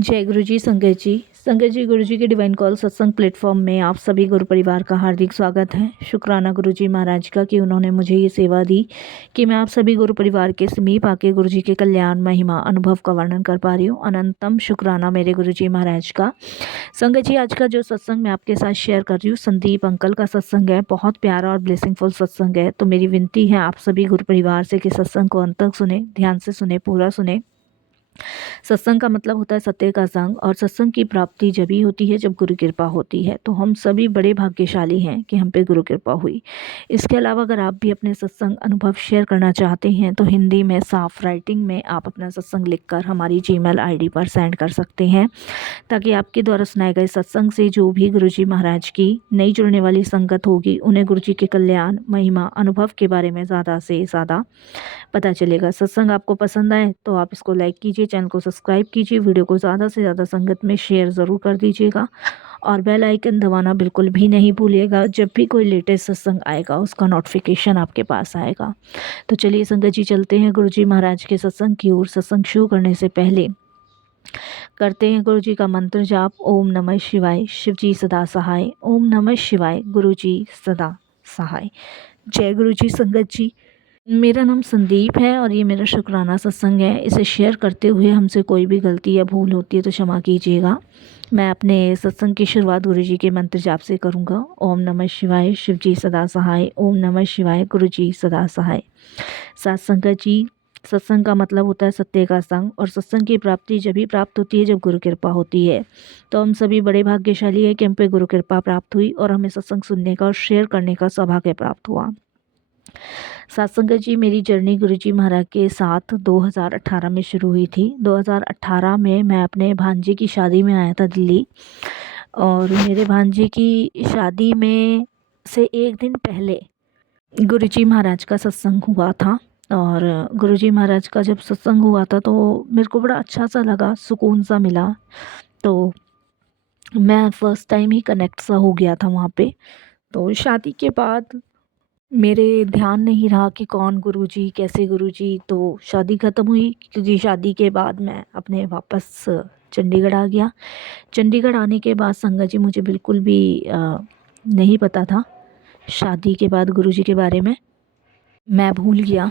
जय गुरु जी। संगत जी गुरु जी के डिवाइन कॉल सत्संग प्लेटफॉर्म में आप सभी गुरु परिवार का हार्दिक स्वागत है। शुक्राना गुरु जी महाराज का कि उन्होंने मुझे ये सेवा दी कि मैं आप सभी गुरु परिवार के समीप आके गुरु जी के कल्याण महिमा अनुभव का वर्णन कर पा रही हूँ। अनंतम शुक्राना मेरे गुरु जी महाराज का। संगत जी, आज का जो सत्संग मैं आपके साथ शेयर कर रही हूँ संदीप अंकल का सत्संग है। बहुत प्यारा और ब्लेसिंगफुल सत्संग है। तो मेरी विनती है आप सभी गुरु परिवार से कि सत्संग को अंत तक सुने, ध्यान से सुने, पूरा सुने। सत्संग का मतलब होता है सत्य का संग, और सत्संग की प्राप्ति जब ही होती है जब गुरु कृपा होती है। तो हम सभी बड़े भाग्यशाली हैं कि हम पे गुरु कृपा हुई। इसके अलावा अगर आप भी अपने सत्संग अनुभव शेयर करना चाहते हैं तो हिंदी में साफ राइटिंग में आप अपना सत्संग लिखकर हमारी जीमेल आईडी पर सेंड कर सकते हैं, ताकि आपके द्वारा सुनाए गए सत्संग से जो भी गुरु जी महाराज की नई जुड़ने वाली संगत होगी उन्हें गुरु जी के कल्याण महिमा अनुभव के बारे में ज़्यादा से ज़्यादा पता चलेगा। सत्संग आपको पसंद आए तो आप इसको लाइक कीजिए, चैनल को सब्सक्राइब कीजिए, वीडियो को ज़्यादा से ज़्यादा संगत में शेयर ज़रूर कर दीजिएगा, और बेल आइकन दबाना बिल्कुल भी नहीं भूलिएगा। जब भी कोई लेटेस्ट सत्संग आएगा उसका नोटिफिकेशन आपके पास आएगा। तो चलिए संगत जी, चलते हैं गुरु जी महाराज के सत्संग की ओर। सत्संग शुरू करने से पहले करते हैं गुरु जी का मंत्र जाप। ओम नमः शिवाय, शिव जी सदा सहाय। ओम नमः शिवाय, गुरु जी सदा सहाय। जय गुरु जी। संगत जी, मेरा नाम संदीप है और ये मेरा शुक्राना सत्संग है। इसे शेयर करते हुए हमसे कोई भी गलती या भूल होती है तो क्षमा कीजिएगा। मैं अपने सत्संग की शुरुआत गुरु जी के मंत्र जाप से करूँगा। ओम नमः शिवाय, शिव जी सदा सहाय। ओम नमः शिवाय, गुरु जी सदा सहाय। साथ संगत जी, सत्संग का मतलब होता है सत्य का संग, और सत्संग की प्राप्ति जब भी प्राप्त होती है जब गुरु कृपा होती है। तो हम सभी बड़े भाग्यशाली है कि हम पे गुरु कृपा प्राप्त हुई और हमें सत्संग सुनने का और शेयर करने का सौभाग्य प्राप्त हुआ। सत्संगत जी, मेरी जर्नी गुरुजी महाराज के साथ 2018 में शुरू हुई थी। 2018 में मैं अपने भांजे की शादी में आया था दिल्ली, और मेरे भांजे की शादी में से एक दिन पहले गुरुजी महाराज का सत्संग हुआ था। और गुरुजी महाराज का जब सत्संग हुआ था तो मेरे को बड़ा अच्छा सा लगा, सुकून सा मिला। तो मैं फ़र्स्ट टाइम ही कनेक्ट सा हो गया था वहाँ पे। तो शादी के बाद मेरे ध्यान नहीं रहा कि कौन गुरुजी, कैसे गुरुजी। तो शादी ख़त्म हुई, क्योंकि शादी के बाद मैं अपने वापस चंडीगढ़ आ गया। चंडीगढ़ आने के बाद संगत जी मुझे बिल्कुल भी नहीं पता था शादी के बाद गुरुजी के बारे में, मैं भूल गया।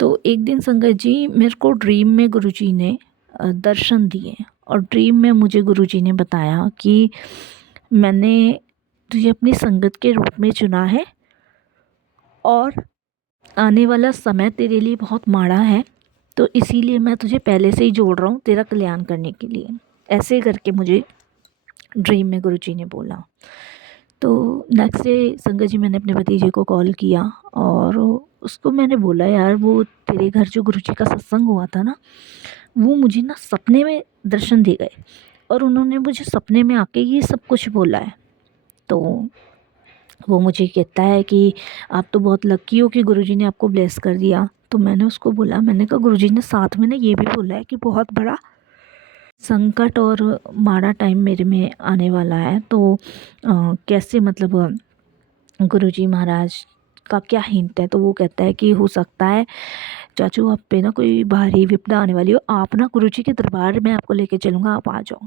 तो एक दिन संगत जी मेरे को ड्रीम में गुरुजी ने दर्शन दिए, और ड्रीम में मुझे गुरुजी ने बताया कि मैंने तुझे अपनी संगत के रूप में चुना है, और आने वाला समय तेरे लिए बहुत माड़ा है, तो इसीलिए मैं तुझे पहले से ही जोड़ रहा हूँ तेरा कल्याण करने के लिए। ऐसे करके मुझे ड्रीम में गुरुजी ने बोला। तो नेक्स्ट डे संगत जी मैंने अपने भतीजे को कॉल किया और उसको मैंने बोला, यार वो तेरे घर जो गुरुजी का सत्संग हुआ था ना, वो मुझे ना सपने में दर्शन दे गए, और उन्होंने मुझे सपने में आके ये सब कुछ बोला है। तो वो मुझे कहता है कि आप तो बहुत लकी हो कि गुरुजी ने आपको ब्लेस कर दिया। तो मैंने उसको बोला, मैंने कहा गुरुजी ने साथ में ना ये भी बोला है कि बहुत बड़ा संकट और माड़ा टाइम मेरे में आने वाला है। तो कैसे, मतलब गुरुजी महाराज का क्या हिंट है। तो वो कहता है कि हो सकता है चाचू आप पे ना कोई भारी विपदा आने वाली हो, आप ना गुरुजी के दरबार में आपको लेके चलूँगा, आप आ जाओ।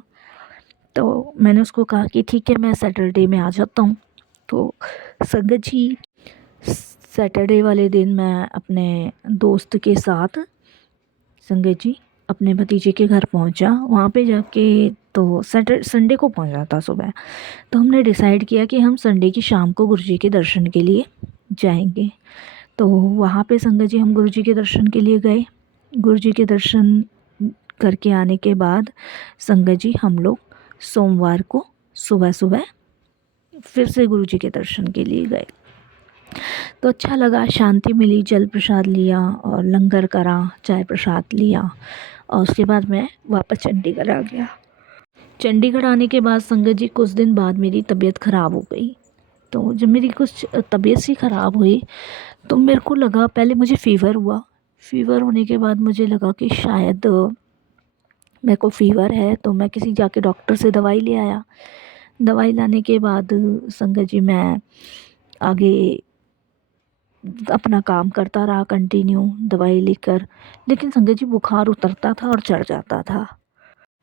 तो मैंने उसको कहा कि ठीक है, मैं सैटरडे में आ जाता हूँ। तो संगत जी, सैटरडे वाले दिन मैं अपने दोस्त के साथ संगत जी अपने भतीजे के घर पहुंचा। वहाँ पे जाके तो संडे को पहुंचा था सुबह। तो हमने डिसाइड किया कि हम संडे की शाम को गुरुजी के दर्शन के लिए जाएंगे। तो वहाँ पे संगत जी हम गुरुजी के दर्शन के लिए गए। गुरुजी के दर्शन करके आने के बाद संगत जी हम लोग सोमवार को सुबह सुबह फिर से गुरुजी के दर्शन के लिए गए। तो अच्छा लगा, शांति मिली, जल प्रसाद लिया और लंगर करा, चाय प्रसाद लिया, और उसके बाद मैं वापस चंडीगढ़ आ गया। चंडीगढ़ आने के बाद संगत जी कुछ दिन बाद मेरी तबीयत ख़राब हो गई। तो जब मेरी कुछ तबीयत सी ख़राब हुई तो मेरे को लगा, पहले मुझे फ़ीवर हुआ। फ़ीवर होने के बाद मुझे लगा कि शायद मेरे को फ़ीवर है, तो मैं किसी जाके डॉक्टर से दवाई ले आया। दवाई लाने के बाद संगत जी मैं आगे अपना काम करता रहा कंटिन्यू दवाई लेकर। लेकिन संगत जी बुखार उतरता था और चढ़ जाता था।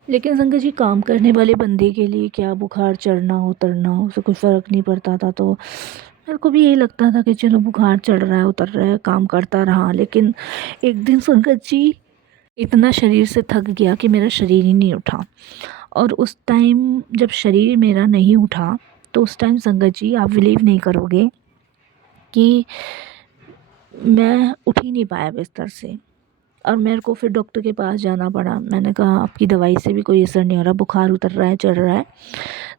लेकिन संगत जी काम करने वाले बंदे के लिए क्या बुखार चढ़ना उतरना उससे कोई फ़र्क नहीं पड़ता था। तो मेरे को भी यही लगता था कि चलो बुखार चढ़ रहा है उतर रहा है काम करता रहा। लेकिन एक दिन संगत जी इतना शरीर से थक गया कि मेरा शरीर ही नहीं उठा। और उस टाइम जब शरीर मेरा नहीं उठा तो उस टाइम संगत जी आप बिलीव नहीं करोगे कि मैं उठ ही नहीं पाया बिस्तर से। और मेरे को फिर डॉक्टर के पास जाना पड़ा। मैंने कहा आपकी दवाई से भी कोई असर नहीं हो रहा, बुखार उतर रहा है चढ़ रहा है।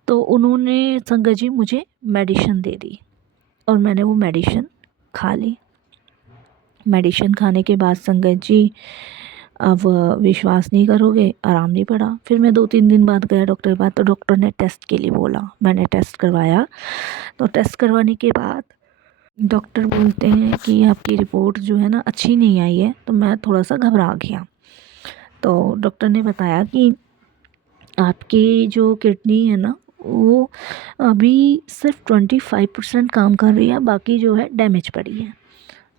तो उन्होंने संगत जी मुझे मेडिसिन दे दी और मैंने वो मेडिसिन खा ली। मेडिसिन खाने के बाद संगत जी अब विश्वास नहीं करोगे आराम नहीं पड़ा। फिर मैं 2-3 दिन बाद गया डॉक्टर के पास तो डॉक्टर ने टेस्ट के लिए बोला। मैंने टेस्ट करवाया तो टेस्ट करवाने के बाद डॉक्टर बोलते हैं कि आपकी रिपोर्ट जो है ना अच्छी नहीं आई है। तो मैं थोड़ा सा घबरा गया। तो डॉक्टर ने बताया कि आपकी जो किडनी है ना वो अभी सिर्फ 25% काम कर रही है, बाकी जो है डैमेज पड़ी है,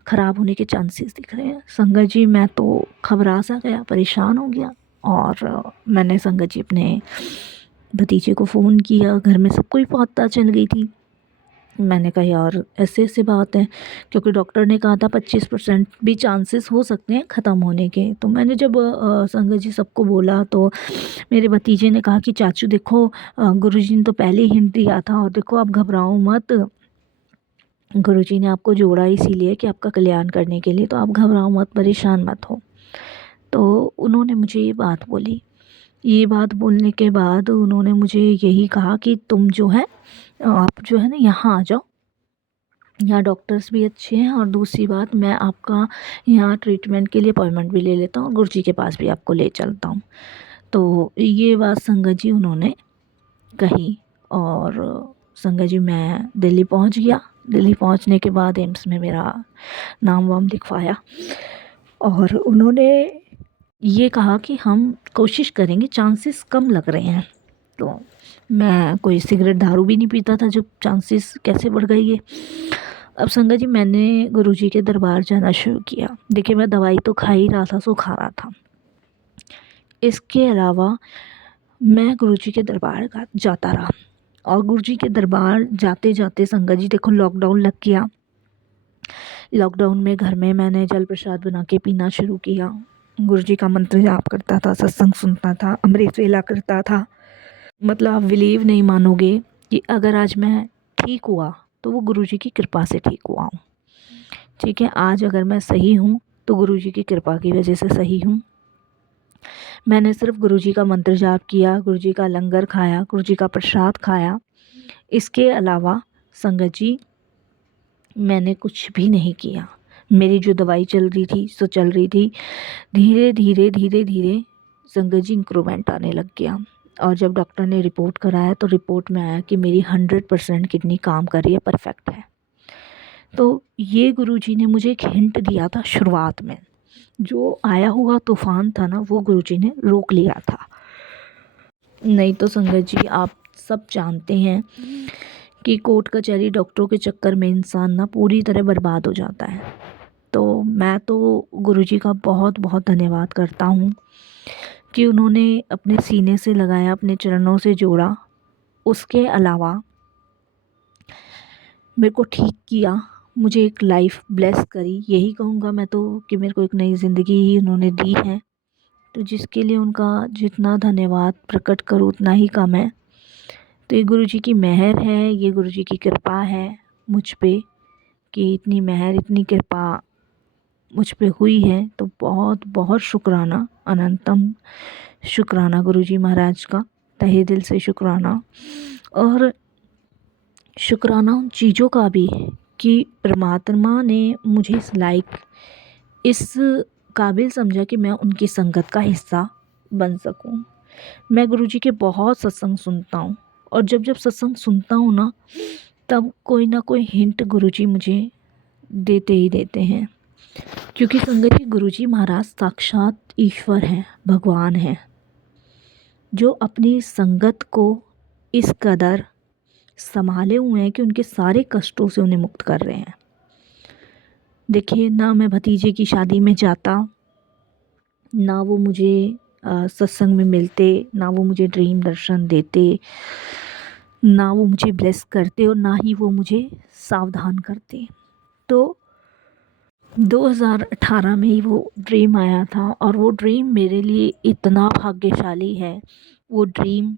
ख़राब होने के चांसेस दिख रहे हैं। संगत जी मैं तो घबरा सा गया, परेशान हो गया। और मैंने संगत जी अपने भतीजे को फ़ोन किया, घर में सबको ही पता चल गई थी। मैंने कहा यार ऐसे ऐसे बात है, क्योंकि डॉक्टर ने कहा था 25% भी चांसेस हो सकते हैं ख़त्म होने के। तो मैंने जब संगत जी सबको बोला तो मेरे भतीजे ने कहा कि चाचू देखो गुरुजी ने तो पहले ही हिंट दिया था और देखो आप घबराओ मत, गुरुजी ने आपको जोड़ा इसीलिए कि आपका कल्याण करने के लिए, तो आप घबराओ मत परेशान मत हो। तो उन्होंने मुझे ये बात बोली। ये बात बोलने के बाद उन्होंने मुझे यही कहा कि तुम जो है आप जो है ना यहाँ आ जाओ, यहाँ डॉक्टर्स भी अच्छे हैं और दूसरी बात मैं आपका यहाँ ट्रीटमेंट के लिए अपॉइंटमेंट भी ले लेता हूँ और गुरुजी के पास भी आपको ले चलता हूँ। तो ये बात संगत जी उन्होंने कही और संगत जी मैं दिल्ली पहुँच गया। दिल्ली पहुँचने के बाद एम्स में मेरा नाम वाम लिखवाया और उन्होंने ये कहा कि हम कोशिश करेंगे, चांसेस कम लग रहे हैं। तो मैं कोई सिगरेट दारू भी नहीं पीता था, जब चांसेस कैसे बढ़ गई ये। अब संगत जी मैंने गुरुजी के दरबार जाना शुरू किया। देखिए मैं दवाई तो खा ही रहा था, सो खा रहा था। इसके अलावा मैं गुरुजी के दरबार का जाता रहा और गुरुजी के दरबार जाते जाते संगत जी देखो लॉकडाउन लग गया। लॉकडाउन में घर में मैंने जल प्रसाद बना के पीना शुरू किया, गुरुजी का मंत्र जाप करता था, सत्संग सुनता था, अमृत वेला करता था। मतलब आप बिलीव नहीं मानोगे कि अगर आज मैं ठीक हुआ तो वो गुरुजी की कृपा से ठीक हुआ हूँ। ठीक है, आज अगर मैं सही हूँ तो गुरुजी की कृपा की वजह से सही हूँ। मैंने सिर्फ गुरुजी का मंत्र जाप किया, गुरुजी का लंगर खाया, गुरुजी का प्रसाद खाया। इसके अलावा संगत जी मैंने कुछ भी नहीं किया। मेरी जो दवाई चल रही थी सो चल रही थी। धीरे धीरे धीरे धीरे संगत जी इंक्रूवमेंट आने लग गया। और जब डॉक्टर ने रिपोर्ट कराया तो रिपोर्ट में आया कि मेरी 100% किडनी काम कर रही है, परफेक्ट है। तो ये गुरुजी ने मुझे एक हिंट दिया था शुरुआत में, जो आया हुआ तूफ़ान था ना वो गुरुजी ने रोक लिया था। नहीं तो संगत जी आप सब जानते हैं कि कोर्ट कचहरी डॉक्टरों के चक्कर में इंसान ना पूरी तरह बर्बाद हो जाता है। तो मैं तो गुरुजी का बहुत बहुत धन्यवाद करता हूँ कि उन्होंने अपने सीने से लगाया, अपने चरणों से जोड़ा। उसके अलावा मेरे को ठीक किया, मुझे एक लाइफ ब्लेस करी, यही कहूँगा मैं तो कि मेरे को एक नई ज़िंदगी ही उन्होंने दी है। तो जिसके लिए उनका जितना धन्यवाद प्रकट करूँ उतना ही कम है। तो ये गुरुजी की मेहर है, ये गुरुजी की कृपा है मुझ पे कि इतनी मेहर इतनी कृपा मुझ पे हुई है। तो बहुत बहुत शुक्राना, अनंतम शुक्राना गुरुजी महाराज का, तहे दिल से शुक्राना। और शुक्राना उन चीज़ों का भी कि परमात्मा ने मुझे इस लायक, इस काबिल समझा कि मैं उनकी संगत का हिस्सा बन सकूं। मैं गुरुजी के बहुत सत्संग सुनता हूँ और जब जब सत्संग सुनता हूँ ना तब कोई ना कोई हिंट गुरुजी मुझे देते ही देते हैं। क्योंकि संगत जी गुरुजी महाराज साक्षात ईश्वर हैं, भगवान हैं, जो अपनी संगत को इस कदर संभाले हुए हैं कि उनके सारे कष्टों से उन्हें मुक्त कर रहे हैं। देखिए ना मैं भतीजे की शादी में जाता, ना वो मुझे सत्संग में मिलते, ना वो मुझे ड्रीम दर्शन देते, ना वो मुझे ब्लेस करते और ना ही वो मुझे सावधान करते। तो 2018 में ही वो ड्रीम आया था और वो ड्रीम मेरे लिए इतना भाग्यशाली है। वो ड्रीम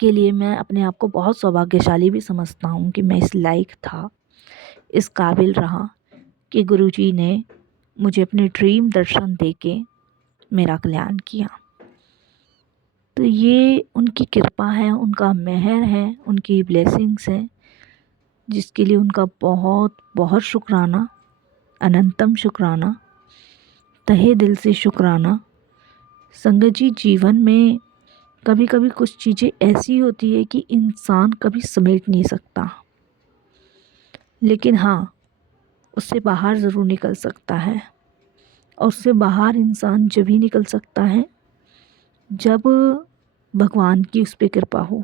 के लिए मैं अपने आप को बहुत सौभाग्यशाली भी समझता हूँ कि मैं इस लायक था, इस काबिल रहा कि गुरुजी ने मुझे अपने ड्रीम दर्शन देके मेरा कल्याण किया। तो ये उनकी कृपा है, उनका मेहर है, उनकी ब्लेसिंग्स है, जिसके लिए उनका बहुत बहुत शुक्राना, अनंतम शुक्राना, तहे दिल से शुक्राना। संगत जी, जीवन में कभी कभी कुछ चीज़ें ऐसी होती है कि इंसान कभी समेट नहीं सकता, लेकिन हाँ, उससे बाहर ज़रूर निकल सकता है। और उससे बाहर इंसान जब ही निकल सकता है जब भगवान की उस पर कृपा हो।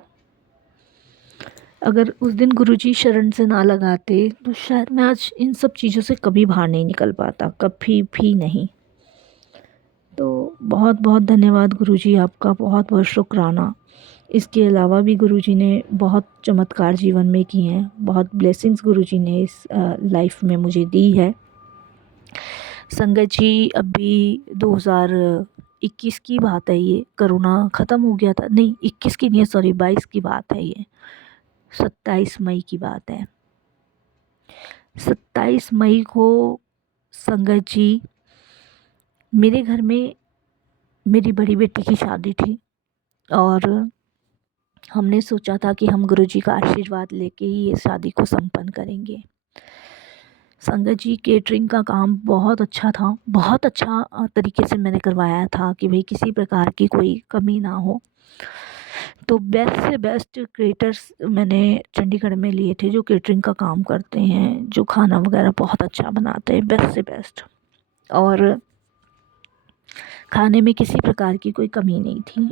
अगर उस दिन गुरुजी शरण से ना लगाते तो शायद मैं आज इन सब चीज़ों से कभी बाहर नहीं निकल पाता, कभी भी नहीं। तो बहुत बहुत धन्यवाद गुरुजी, आपका बहुत बहुत शुक्राना। इसके अलावा भी गुरुजी ने बहुत चमत्कार जीवन में किए हैं, बहुत ब्लेसिंग्स गुरुजी ने इस लाइफ में मुझे दी है। संगत जी, अभी 2021 की बात है, ये कोरोना ख़त्म हो गया था, नहीं 21 की नहीं है, सॉरी 22 की बात है, ये 27 मई की बात है। 27 मई को संगत जी मेरे घर में मेरी बड़ी बेटी की शादी थी और हमने सोचा था कि हम गुरुजी का आशीर्वाद लेके ही ये शादी को संपन्न करेंगे। संगत जी, केटरिंग का काम बहुत अच्छा था, बहुत अच्छा तरीके से मैंने करवाया था कि भाई किसी प्रकार की कोई कमी ना हो। तो बेस्ट से बेस्ट क्रिएटर्स मैंने चंडीगढ़ में लिए थे जो केटरिंग का काम करते हैं, जो खाना वगैरह बहुत अच्छा बनाते हैं, बेस्ट से बेस्ट। और खाने में किसी प्रकार की कोई कमी नहीं थी।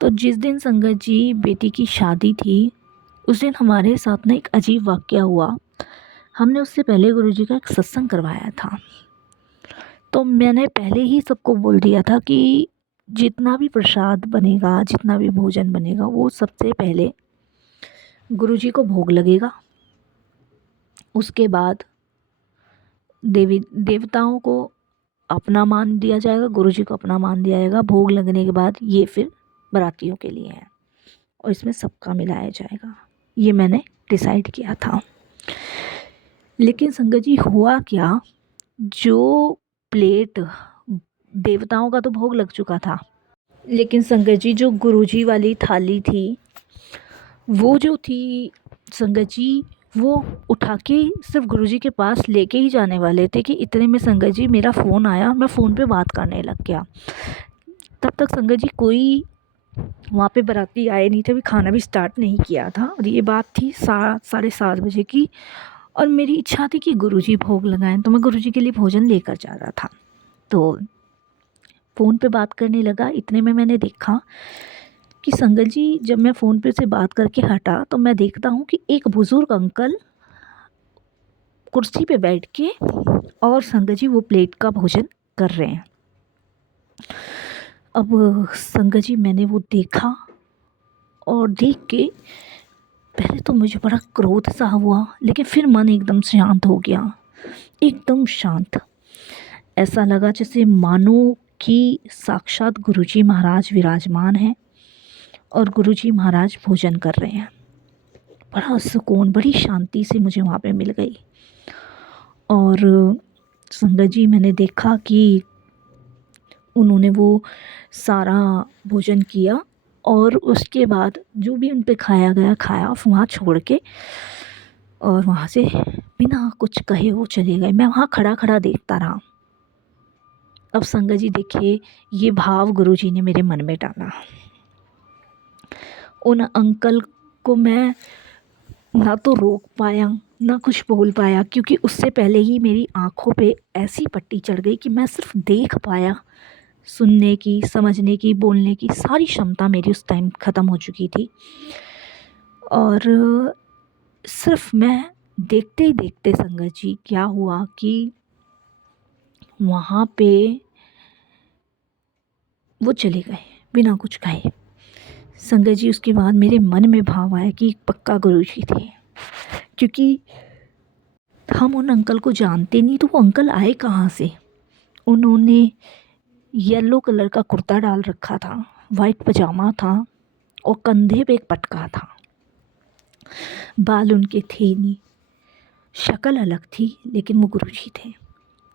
तो जिस दिन संगत जी बेटी की शादी थी, उस दिन हमारे साथ ना एक अजीब वाक़या हुआ। हमने उससे पहले गुरुजी का एक सत्संग करवाया था। तो मैंने पहले ही सबको बोल दिया था कि जितना भी प्रसाद बनेगा, जितना भी भोजन बनेगा, वो सबसे पहले गुरुजी को भोग लगेगा। उसके बाद देवी देवताओं को अपना मान दिया जाएगा, गुरुजी को अपना मान दिया जाएगा। भोग लगने के बाद ये फिर बारातियों के लिए है और इसमें सबका मिलाया जाएगा। ये मैंने डिसाइड किया था। लेकिन संगत जी, हुआ क्या, जो प्लेट देवताओं का तो भोग लग चुका था, लेकिन संगत जी जो गुरुजी वाली थाली थी, वो जो थी संगत जी, वो उठा के सिर्फ गुरुजी के पास लेके ही जाने वाले थे कि इतने में संगत जी मेरा फ़ोन आया, मैं फ़ोन पे बात करने लग गया। तब तक संगत जी कोई वहाँ पे बाराती आए नहीं थे, अभी खाना भी स्टार्ट नहीं किया था और ये बात थी 7:30 की। और मेरी इच्छा थी कि गुरुजी भोग लगाएं, तो मैं गुरुजी के लिए भोजन लेकर जा रहा था। तो फ़ोन पे बात करने लगा, इतने में मैंने देखा कि संगत जी जब मैं फ़ोन पे से बात करके हटा तो मैं देखता हूँ कि एक बुज़ुर्ग अंकल कुर्सी पे बैठ के और संगत जी वो प्लेट का भोजन कर रहे हैं। अब संगत जी मैंने वो देखा और देख के पहले तो मुझे बड़ा क्रोध सा हुआ, लेकिन फिर मन एकदम शांत हो गया, एकदम शांत। ऐसा लगा जैसे मानो कि साक्षात गुरुजी महाराज विराजमान हैं और गुरुजी महाराज भोजन कर रहे हैं। बड़ा सुकून, बड़ी शांति से मुझे वहाँ पे मिल गई। और संगत जी मैंने देखा कि उन्होंने वो सारा भोजन किया और उसके बाद जो भी उन पे खाया गया खाया, वहाँ छोड़ के और वहाँ से बिना कुछ कहे वो चले गए। मैं वहाँ खड़ा खड़ा देखता रहा। अब संगत जी देखिए, ये भाव गुरुजी ने मेरे मन में डाला। उन अंकल को मैं ना तो रोक पाया ना कुछ बोल पाया, क्योंकि उससे पहले ही मेरी आँखों पे ऐसी पट्टी चढ़ गई कि मैं सिर्फ देख पाया। सुनने की, समझने की, बोलने की सारी क्षमता मेरी उस टाइम ख़त्म हो चुकी थी और सिर्फ मैं देखते ही देखते संगत जी क्या हुआ कि वहाँ पे वो चले गए बिना कुछ कहे। संगत जी उसके बाद मेरे मन में भाव आया कि पक्का गुरुजी थे, क्योंकि हम उन अंकल को जानते नहीं, तो वो अंकल आए कहाँ से। उन्होंने येलो कलर का कुर्ता डाल रखा था, वाइट पजामा था और कंधे पे एक पटका था। बाल उनके थे नहीं, शक्ल अलग थी, लेकिन वो गुरुजी थे।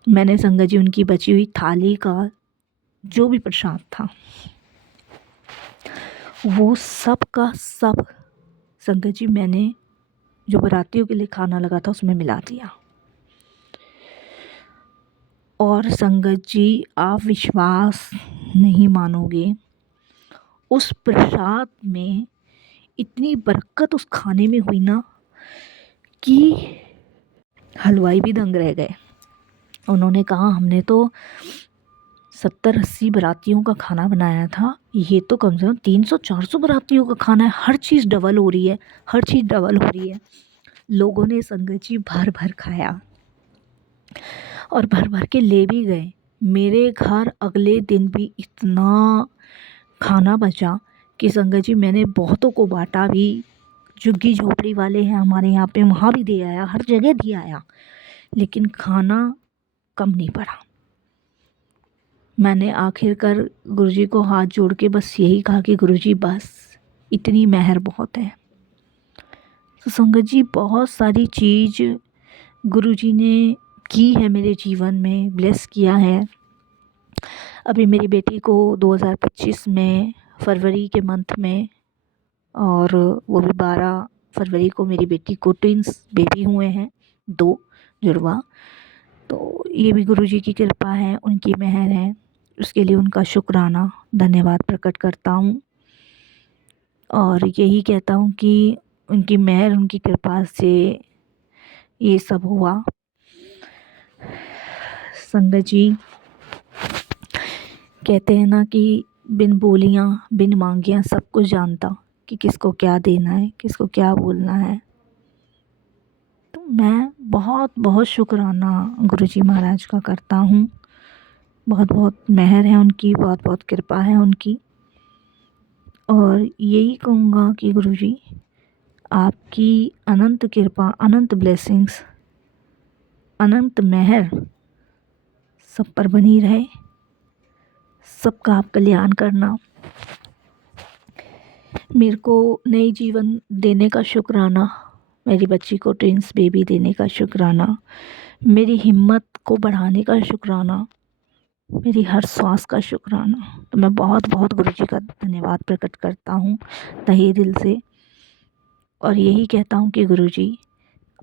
मैंने संगत जी उनकी बची हुई थाली का जो भी प्रसाद था वो सब का सब संगत जी मैंने जो बारातियों के लिए खाना लगा था उसमें मिला दिया। और संगत जी आप विश्वास नहीं मानोगे, उस प्रसाद में इतनी बरकत उस खाने में हुई ना कि हलवाई भी दंग रह गए। उन्होंने कहा हमने तो 70-80 बारातियों का खाना बनाया था, ये तो कम से कम 300-400 बारातियों का खाना है। हर चीज़ डबल हो रही है, हर चीज़ डबल हो रही है। लोगों ने संगत जी भर भर खाया और भर भर के ले भी गए। मेरे घर अगले दिन भी इतना खाना बचा कि संगत जी मैंने बहुतों को बांटा भी। झुग्गी झोपड़ी वाले हैं हमारे यहाँ पे, वहाँ भी दे आया, हर जगह दे आया, लेकिन खाना कम नहीं पड़ा। मैंने आखिरकार गुरुजी को हाथ जोड़ के बस यही कहा कि गुरुजी बस इतनी मेहर बहुत है। तो संगत जी बहुत सारी चीज़ गुरुजी ने की है मेरे जीवन में, ब्लेस किया है। अभी मेरी बेटी को 2025 में फरवरी के मंथ में, और वो भी 12 फरवरी को मेरी बेटी को ट्विंस बेबी हुए हैं, 2 जुड़वा। तो ये भी गुरुजी की कृपा है, उनकी मेहर है, उसके लिए उनका शुक्राना धन्यवाद प्रकट करता हूँ। और यही कहता हूँ कि उनकी मेहर, उनकी कृपा से ये सब हुआ। संगत जी कहते हैं ना कि बिन बोलियाँ बिन मांगियाँ सब कुछ जानता कि किसको क्या देना है, किसको क्या बोलना है। तो मैं बहुत बहुत शुक्राना गुरुजी महाराज का करता हूँ। बहुत बहुत मेहर है उनकी, बहुत बहुत कृपा है उनकी। और यही कहूँगा कि गुरुजी आपकी अनंत कृपा, अनंत ब्लेसिंग्स, अनंत मेहर सब पर बनी रहे, सबका आप कल्याण करना। मेरे को नई जीवन देने का शुक्राना, मेरी बच्ची को ट्विंस बेबी देने का शुक्राना, मेरी हिम्मत को बढ़ाने का शुक्राना, मेरी हर श्वास का शुक्राना। तो मैं बहुत बहुत गुरुजी का धन्यवाद प्रकट करता हूँ तहे दिल से। और यही कहता हूँ कि गुरुजी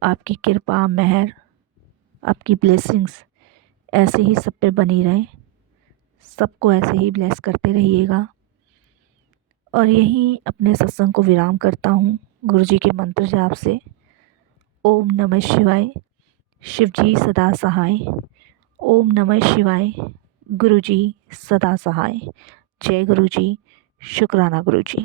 आपकी कृपा, मेहर, आपकी ब्लेसिंग्स ऐसे ही सब पे बनी रहे, सबको ऐसे ही ब्लेस करते रहिएगा। और यहीं अपने सत्संग को विराम करता हूँ गुरुजी के मंत्र जाप से। ओम नमः शिवाय, शिवजी सदा सहाय। ओम नमः शिवाय, गुरुजी सदा सहाय। जय गुरुजी, शुक्राना गुरुजी।